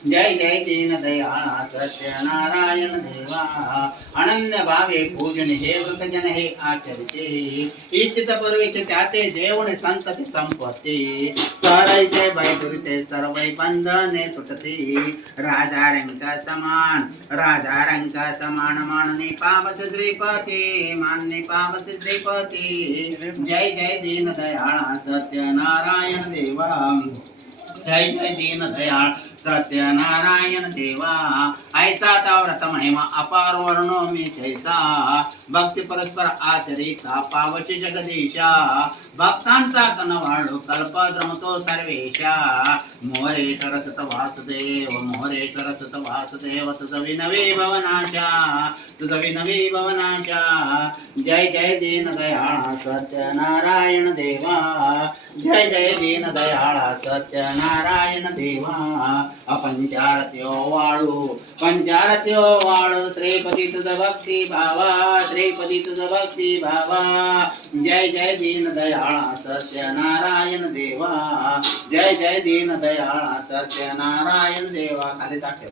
जय जय दीन दयाळा सत्यनारायण देवा अनन्य भावे पूजन हे व्रत जन हे आचरिते इच्छित परवेश त्याते देवने संतती संपत्ती सरैते बैदुरिते सर्वै बंधने सुटते राजा रंग समान मानने पावस श्रीपती मानने पावस श्रीपती जय जय दीन दयाळा सत्यनारायण देवा जय जय दीन दयाळ सत्यनारायण देवा ऐसा व्रत महिमा अपार वर्णो मी कैसा भक्ती परस्पर आचरिता पावशी जगदीशा भक्तांचा कनवाळू कल्पद्रमतो सर्वेशा मोरेश्वर सत वासुदेव मोरेश्वर सत वासुदेव तुझ विनवी भवनाशा तुझ विनवी भवनाशा जय जय दीन दयाळा सत्यनारायण देवा जय जय दीन दयाळा सत्यनारायण देवा पंचारत्यो वाळू श्रीपती तुझ भक्ती भावा श्रीपती तुझ भक्ती भावा जय जय दीन दयाळा सत्यनारायण देवा जय जय दीन दयाळा सत्यनारायण देवा खाली टाक